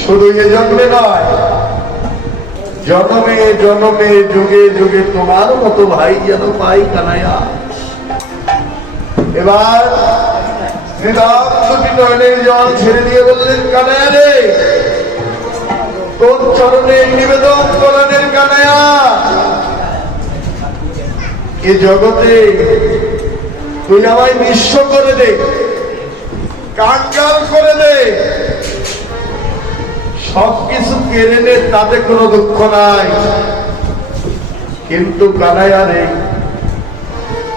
শুধু এ জন্মে নয়, জন্মে জন্মে যুগে যুগে তোমার মতো ভাই যেন পাই কানাইয়া। এবার নয়নের জল ছেড়ে দিয়ে বললেন, কানাইয়া রে, তোর চরণে নিবেদন করেন কানাইয়া। এ জগতে তুই আমায় নিঃস্ব করে দে, কাঙ্গাল করে দে, সবকিছু কেড়ে নে, তাতে কোনো দুঃখ নাই। কিন্তু কানাইয়া রে,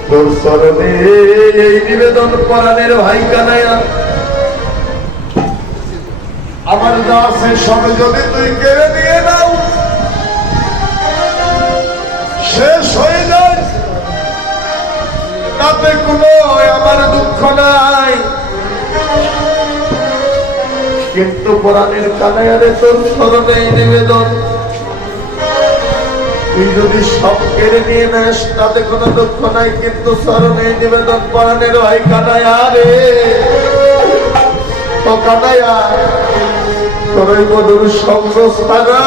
তোর চরণে এই নিবেদন করানের ভাই কানাইয়া, আমার দাসে সবে যদি তুই কেড়ে নিয়ে নাও, শেষ হয়ে যায়, তাতে কোনো আমার দুঃখ নাই। কিন্তু পরাণের কানাইয়া রে, তোর চরণে নিবেদন, তুই যদি সব কেড়ে নিয়ে নেস তাতে কোনো দুঃখ নাই। কিন্তু চরণে নিবেদন পরাণের ভাই কানাইয়া রে, তো কানাইয়া তোর ওই মধুর সঙ্গ ছাড়া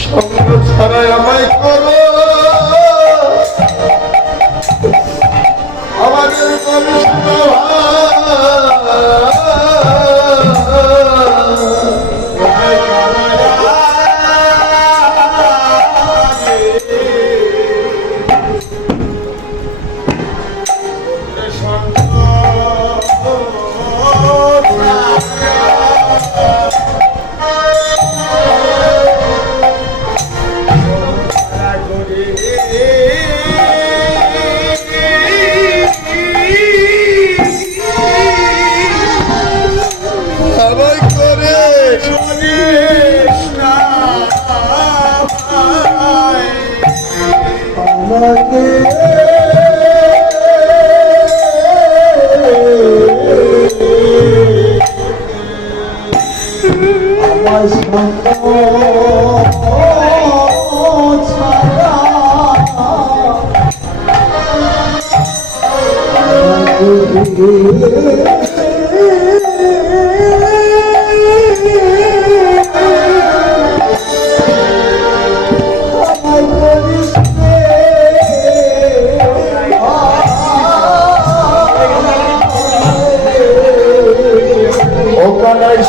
সঙ্গ ছাড়াই আমায় করো, আমাদের কনিষ্ঠ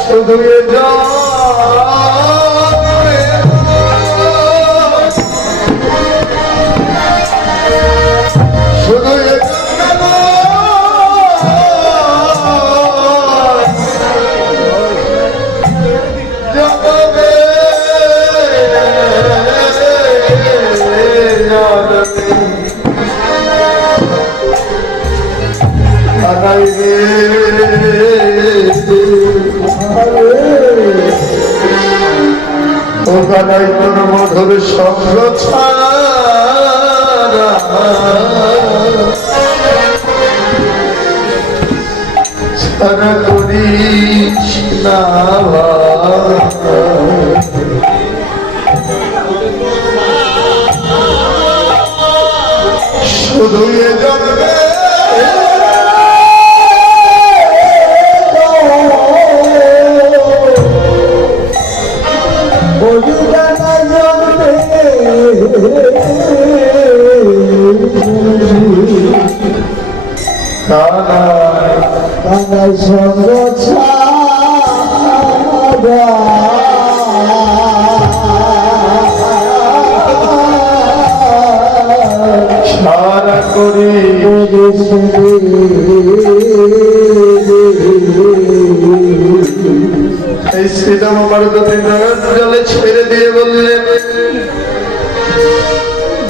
শুধু মধুর সঙ্গ ছাড়া করিস না, শুধু এ জন্মে কানাই সঙ্গ ছাড়া করি এই শ্রীরাম আমার জলে ছেড়ে দিয়ে বললেন,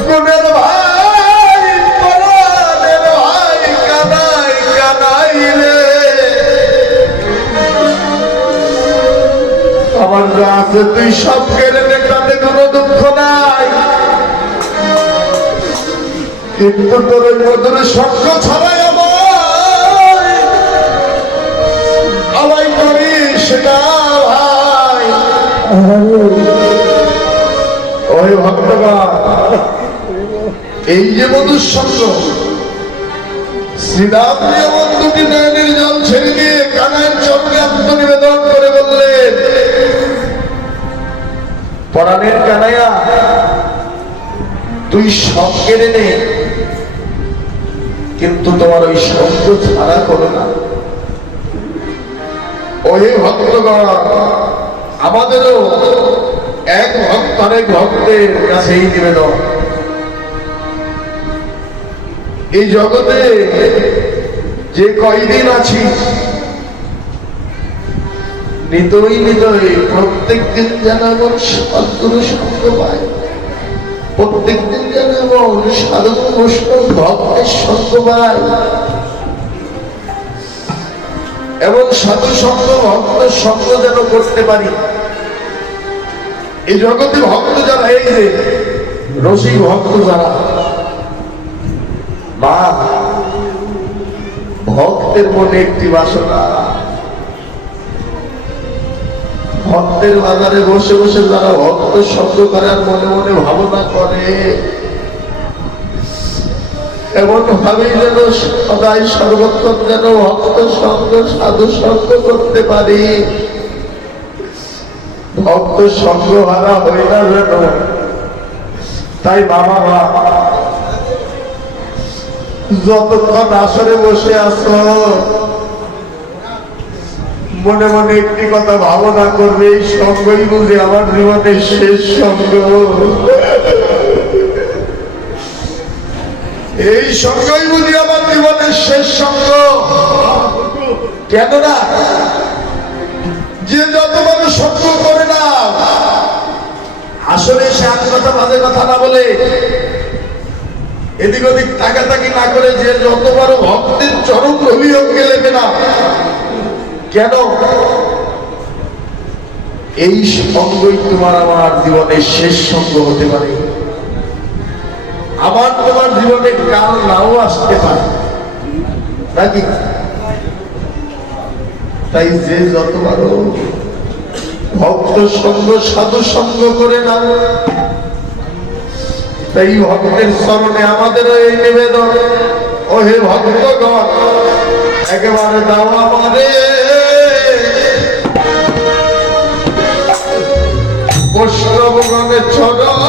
গুণের ভাই পরাণের ভাই কানাই, কানাই রে, আমার যা আছে তুই সব কেড়ে নে, তাতে কোনো দুঃখ নাই। কিন্তু তোর ওই মধুর সঙ্গ ছাড়াই আমায় করিস না ভাই। ওই ভক্তগণ, এই যে মধুর সঙ্গ, শ্রীরাম যেমন দুটি নয়নের জল ছেড়ে দিয়ে কানাইয়ের চরণে আত্মনিবেদন করে বললেন, পরাণের কানাইয়া, তুই সব কেড়ে নে, কিন্তু তোমার ওই সঙ্গ ছাড়া করো না। ওহে ভক্তগণ, আমাদেরও এক ভক্ত আরেক ভক্তের কাছে এই নিবেদন, এই জগতে যে কয়দিন আছি নিতই নিতই প্রত্যেক দিন যেন এমন সদ্গুরু সঙ্গ পায়, প্রত্যেক দিন যেন এমন সাধু বৈষ্ণব ভক্তের সঙ্গ পায়, এবং সাধু সঙ্গ ভক্তের সঙ্গ যেন করতে পারি। এই জগতে ভক্ত যারা, এই যে রসিক ভক্ত যারা, মা ভক্তের মনে একটি বাসনা, ভক্তের বাজারে বসে বসে যারা ভক্ত শব্দ করে আর মনে মনে ভাবনা করে, এমন ভাবেই যেন সদাই সর্বক্ষণ যেন ভক্ত সঙ্গ সাধু সঙ্গ করতে পারি, ভক্ত সঙ্গ হারা হই না যেন। তাই বাবা মা, যতক্ষণ আসরে বসে আছো মনে মনে একটি কথা ভাবনা করবে, এই সঙ্গই বুঝি আমার জীবনের শেষ সঙ্গ, এই সঙ্গই বুঝি আমার জীবনের শেষ সঙ্গ। কেননা যে যত মানুষ সঙ্গ করে না, আসলে সে এক কথা বাজে কথা না বলে, এদিক ওদিক তাকাতাকি না করে, যে যত বড় ভক্তের চরম ধুলি অঙ্গে লেবে না কেন, এই সঙ্গই তোমার আমার জীবনের শেষ সঙ্গ হতে পারে। আমার তোমার জীবনে কাল নাও আসতে পারে নাকি? তাই যে যত বড় ভক্ত সঙ্গ সাধু সঙ্গ করে না, তাই ভক্তের চরণে আমাদেরও এই নিবেদন, ওহে ভক্তগণ, একেবারে দাও আমারে বৈষ্ণবগণের চরণ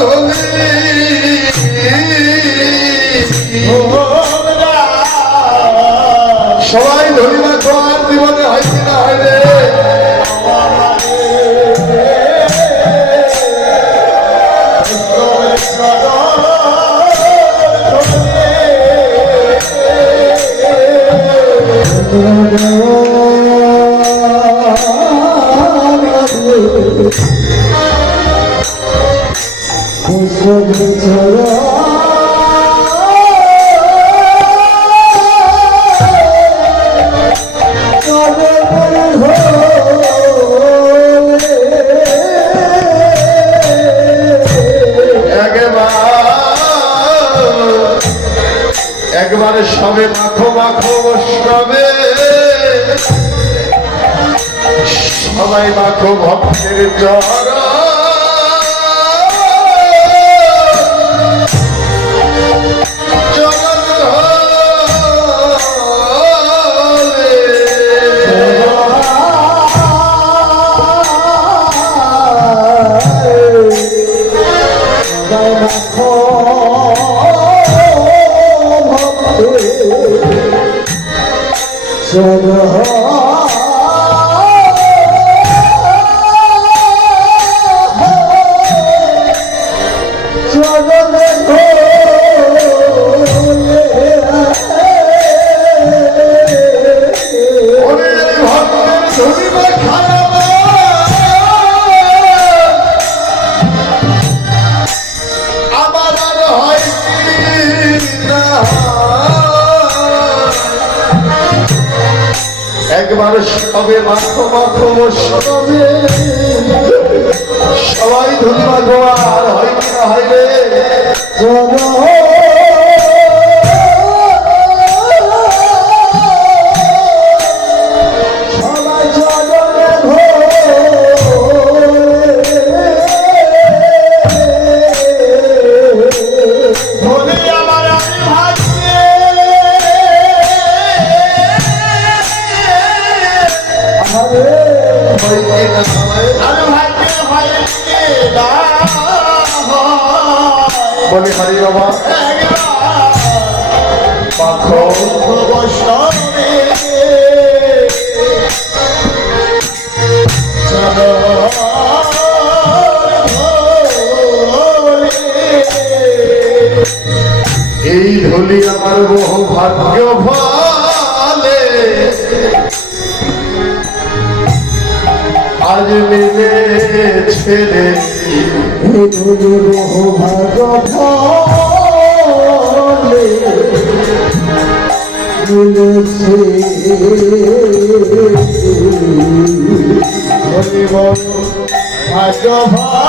ধরি, সবাই ধরি না, তোমার জীবনে হয় কিনা হয় রে, একবারে সবে মাখো মাখো বৈষ্ণবে, সবাই মাখো ভক্তের চরণ, একবারে সবে মাখো মাখো সবে, সবাই ধরি মাখো, আর হয় কিনা হয় রে, সবাই বলি হরি বাবা এই ধুলি আমার বহু ভাগ্য ভালে আজ মিলে ছেড়ে বহু ভাগ্য ভালে মিলেছে ভাগ্য ভালে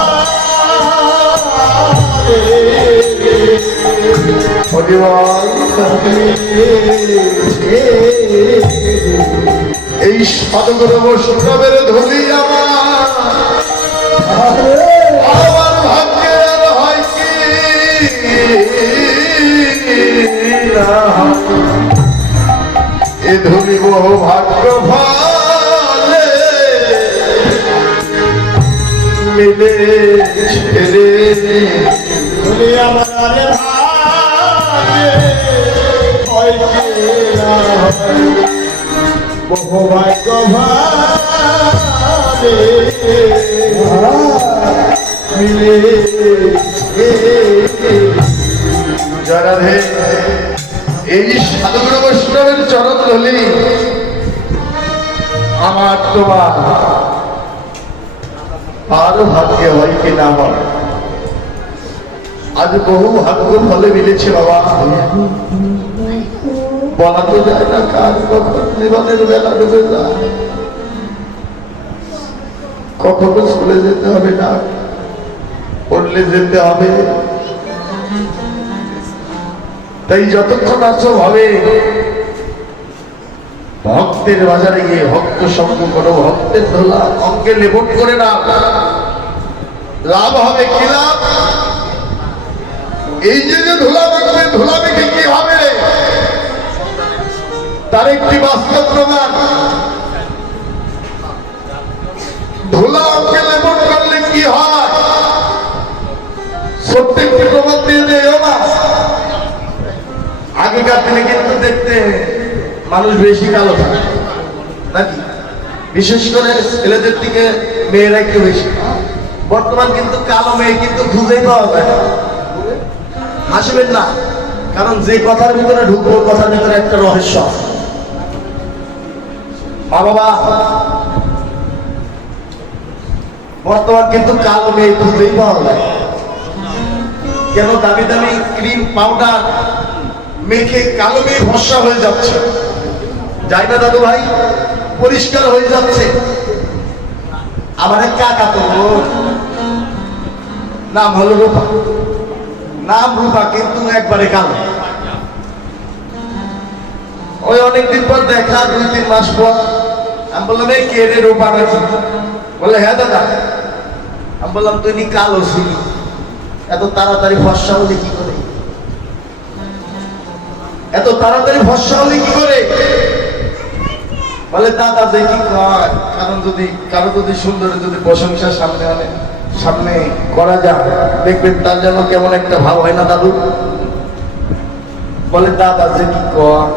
এই সদগুরু বৈষ্ণবের ধুলি আমার ভাগ্যে আর হয় কি এ ধুলি বহু ভাগ্য ভালে মিলে ছেড়ে ধুলি আমার বহু ভাগ্য ভালে মিলে যারা রে এই সাধুগুরু বৈষ্ণবের চরণ ধুলি আমার তোমার আরো ভাগ্যে হয় কি না বলে আজ বহু ভাগ্য ফলে মিলেছে বাবা বলা তো যায় না কার কখন জীবনের বেলা ডুবে যায় কখনো চলে যেতে হবে না পড়লে যেতে হবে তাই যতক্ষণ আছো ভাবে ভক্তের বাজারে গিয়ে ভক্ত সঙ্গ করো ভক্তের ধোলা অঙ্কে লেপন করে না লাভ হবে কি লাভ এই যে ধুলা মাখবে ধুলা মেখে কি হবে তার একটি বাস্তব প্রমাণ ধুলা অঙ্কে লেপন করলে কি হয় প্রত্যেকটি প্রমাণ দিয়ে দেয় না আগেকার দিনে কিন্তু দেখতে মানুষ বেশি কালো থাকে নাকি বিশেষ করে ছেলেদের দিকে মেয়েরা একটু বেশি বর্তমান কিন্তু কালো মেয়ে কিন্তু খুঁজেই পাওয়া যায় হাসবেন না কারণ যে কথার ভিতরে ঢুকবো কথার ভিতরে একটা রহস্য মা বাবা বর্তমান কিন্তু কালো মেয়ে খুঁজেই পাওয়া যায় কেন দামি দামি ক্রিম পাউডার মেখে কালো মেয়ে ভরসা হয়ে যাচ্ছে যাই না দাদু ভাই পরিষ্কার হয়ে যাচ্ছে আমার এক কাকা তো নাম হলো রূপা নাম রূপা কিন্তু একবারে কালো ওই অনেকদিন পর দেখা 2-3 মাস পর আমি বললাম এই কে রে রূপা নাকি বলে হ্যাঁ দাদা আমি বললাম তুই নি কালো ছিলি এত তাড়াতাড়ি ভরসা হলে কি করে এত তাড়াতাড়ি ভরসা হলে কি করে বলে দাদা যে কি কয় কারণ যদি কারো যদি সুন্দর যদি প্রশংসা সামনে আনে সামনে করা যায় দেখবেন তার যেন কেমন একটা ভাব হয় না দাদু বলে দাদা যে কি কয়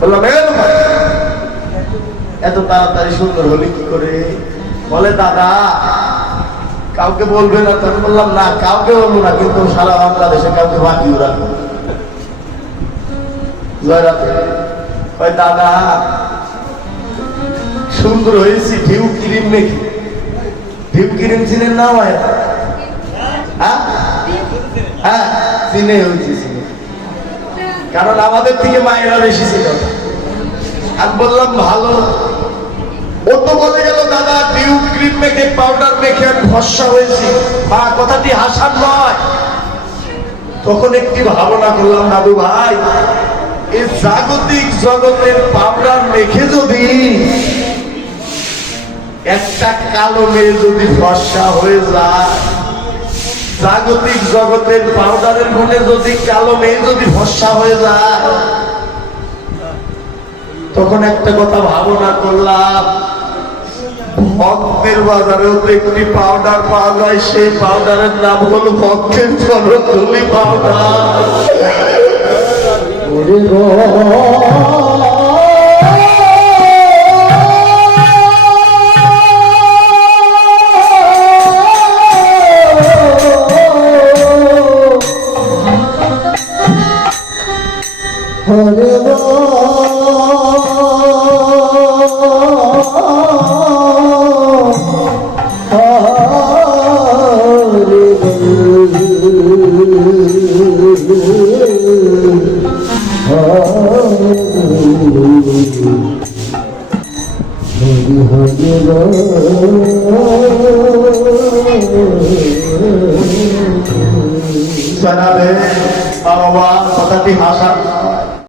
বললাম এত তাড়াতাড়ি সুন্দর হলে কি করে বলে দাদা কাউকে বলবে না তখন বললাম না কাউকে বলবো না কিন্তু সারা বাংলাদেশে কাউকে বাকিও রাখবো দাদা সুন্দর হয়েছি ঢেউ ক্রিম মেখে ঢেউ ক্রিম চিনেন না হয় হ্যাঁ চিনে হয়েছে কারণ আমাদের থেকে মায়েরা বেশি ছিল আমি বললাম ভালো ও তো বলে গেল দাদা ঢেউ ক্রিম মেখে পাউডার মেখে আমি ভরসা হয়েছি মা কথাটি হাসার নয় তখন একটি ভাবনা করলাম দাদু ভাই এই জাগতিক জগতের পাউডার মেখে যদি একটা কালো মেয়ে যদি ভরসা হয়ে যায় জাগতিক জগতের পাউডারের গুণে যদি কালো মেয়ে যদি ভরসা হয়ে যায় তখন একটা কথা ভাবনা করলাম ভক্তের বাজারেও তো একটি পাউডার পাওয়া যায়, সেই পাউডারের নাম হলো ভক্তের চরণধুলি পাউডার। ওরে গো হরে গো কথাটি হাসা